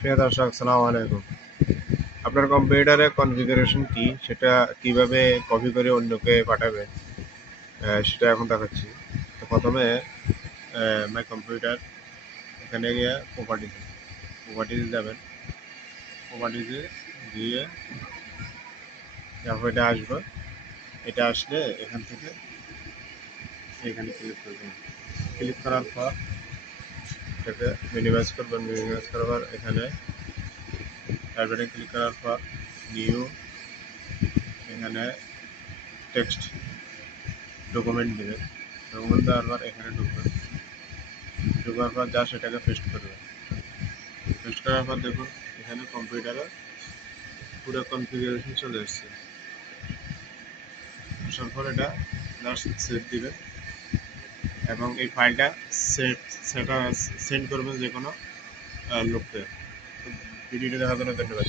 প্রিয় দর্শক, আসসালামু আলাইকুম। আপনার কম্পিউটারের কনফিগারেশন কি, সেটা কিভাবে কপি করে অন্যকে পাঠাবেন, সেটা এখন দেখাচ্ছি। তো প্রথমে মাই কম্পিউটার, এখানে গিয়ে প্রপার্টিজে যাবেন। প্রপার্টিজে গিয়ে তারপর এটা আসবে। এটা আসলে এখান থেকে এখানে ক্লিক করবেন। ক্লিক করার পর এটাকে মিনিমাইজ করবেন। মিনিমাইজ করার পর এখানে টাইপে ক্লিক করার পর নিউ, এখানে টেক্সট ডকুমেন্ট দেবেন। ডকুমেন্ট দেওয়ার পর এখানে ঢোকার পর যা সেটাকে পেস্ট করবে। পেস্ট করার পর দেখুন এখানে কম্পিউটারে পুরো কনফিগারেশন চলে এসছে। আসার পর এটা জাস্ট সেভ দিবেন এবং এই ফাইলটা সেন্ড করবেন যে কোনো লোককে। ভিডিওটি দেখার জন্য ধন্যবাদ।